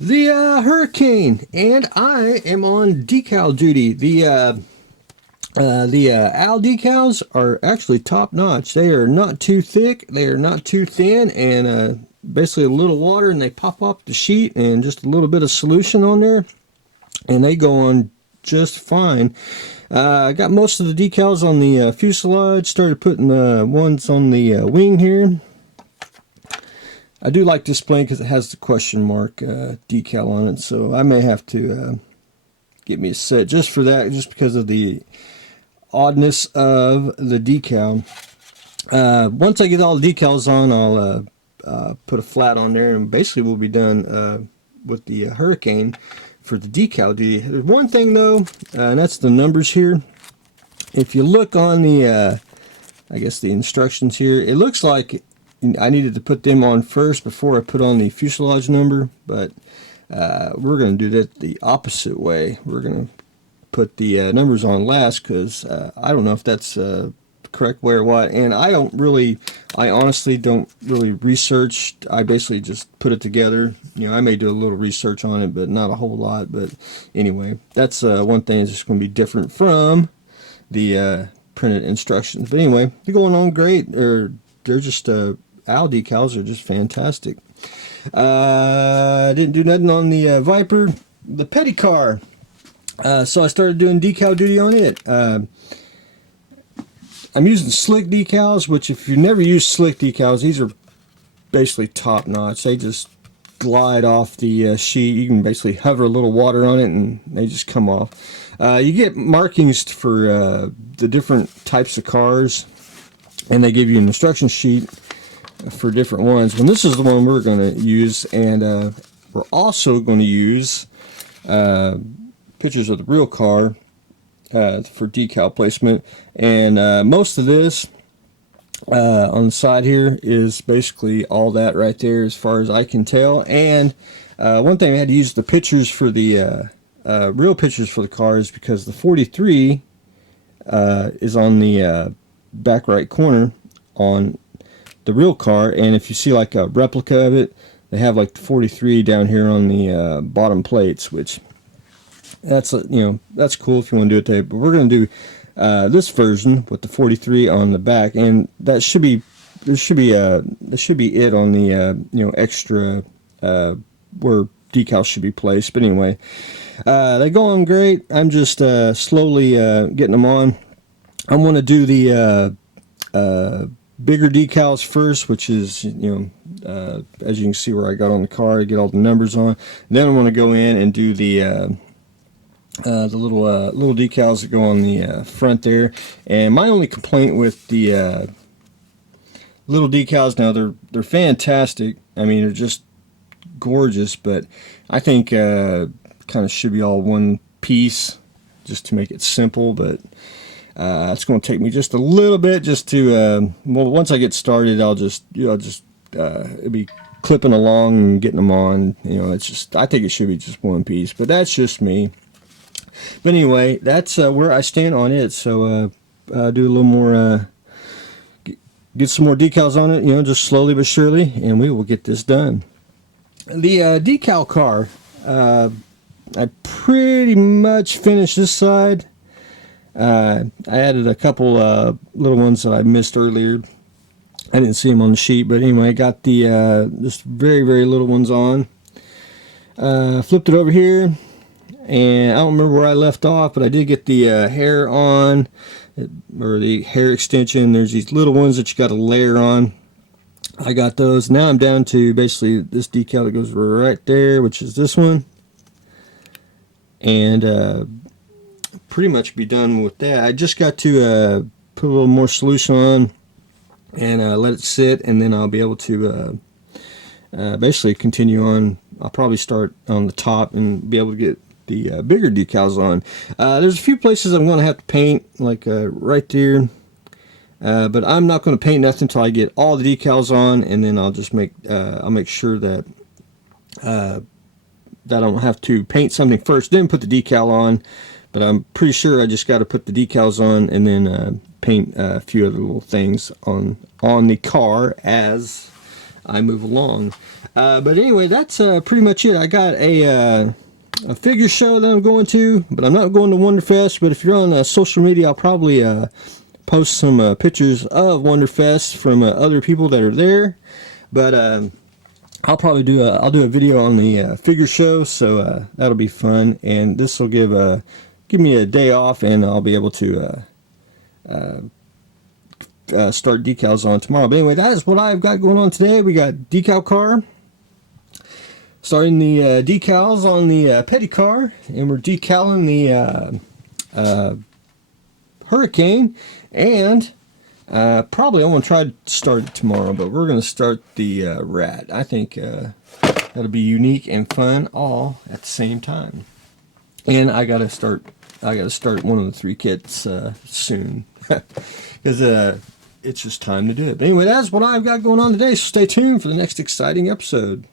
The Hurricane, and I am on decal duty. The Al decals are actually top notch. They are not too thick, they are not too thin, and basically a little water and they pop off the sheet and just a little bit of solution on there, and they go on just fine. I got most of the decals on the fuselage, started putting ones on the wing here. I do like this plane because it has the question mark decal on it, so I may have to get me a set just for that, just because of the oddness of the decal. Once I get all the decals on, I'll put a flat on there, and basically we'll be done with the Hurricane for the decal duty. There's one thing though, and that's the numbers here. If you look on the, I guess the instructions here, it looks like I needed to put them on first before I put on the fuselage number, but we're going to do that the opposite way. We're going to put the numbers on last, because I don't know if that's the correct way or what, and I honestly don't really research. I basically just put it together. You know, I may do a little research on it, but not a whole lot. But anyway, that's one thing that's just going to be different from the printed instructions. But anyway, they're going on great. They're just Al decals are just fantastic. Didn't do nothing on the Viper, the petty car. So I started doing decal duty on it. I'm using slick decals, which if you've never used slick decals, these are basically top notch. They just glide off the sheet. You can basically hover a little water on it and they just come off. You get markings for the different types of cars, and they give you an instruction sheet for different ones. Well, this is the one we're going to use, and we're also going to use pictures of the real car for decal placement. And most of this on the side here is basically all that right there, as far as I can tell. And one thing, I had to use the pictures for the real pictures for the cars, because the 43 is on the back right corner on the real car, and if you see like a replica of it, they have like the 43 down here on the bottom plates, which that's that's cool if you want to do it there. But we're going to do this version with the 43 on the back, and that should be it on the extra where decals should be placed. But anyway, they go on great. I'm just slowly getting them on. I'm going to do the bigger decals first, which is, as you can see where I got on the car, I get all the numbers on. Then I want to go in and do the little decals that go on the front there. And my only complaint with the little decals, now they're fantastic. I mean, they're just gorgeous, but I think kind of should be all one piece just to make it simple. But it's going to take me just a little bit just to well, once I get started, I'll just it'll be clipping along and getting them on. It's just, I think it should be just one piece, but that's just me. But anyway, that's where I stand on it. So do a little more get some more decals on it, just slowly but surely, and we will get this done. The decal car, I pretty much finished this side. I added a couple little ones that I missed earlier. I didn't see them on the sheet, but anyway, I got the just very, very little ones on. Flipped it over here, and I don't remember where I left off, but I did get the hair on, or the hair extension. There's these little ones that you got to layer on. I got those. Now I'm down to basically this decal that goes right there, which is this one. And pretty much be done with that. I just got to put a little more solution on and let it sit, and then I'll be able to basically continue on. I'll probably start on the top and be able to get the bigger decals on. There's a few places I'm going to have to paint, like right there, but I'm not going to paint nothing until I get all the decals on, and then I'll just make sure that that I don't have to paint something first, then put the decal on. But I'm pretty sure I just got to put the decals on and then paint a few other little things on the car as I move along. But anyway, that's pretty much it. I got a figure show that I'm going to, but I'm not going to Wonderfest. But if you're on social media, I'll probably post some pictures of Wonderfest from other people that are there. But I'll probably do a video on the figure show, so that'll be fun. And this will give me a day off, and I'll be able to start decals on tomorrow. But anyway, that is what I've got going on today. We got decal car. Starting the decals on the petty car, and we're decaling the Hurricane, and probably I'm going to try to start it tomorrow, but we're going to start the Rat. I think that'll be unique and fun all at the same time. And I got to start one of the 3 kits soon, because it's just time to do it. But anyway, that's what I've got going on today, so stay tuned for the next exciting episode.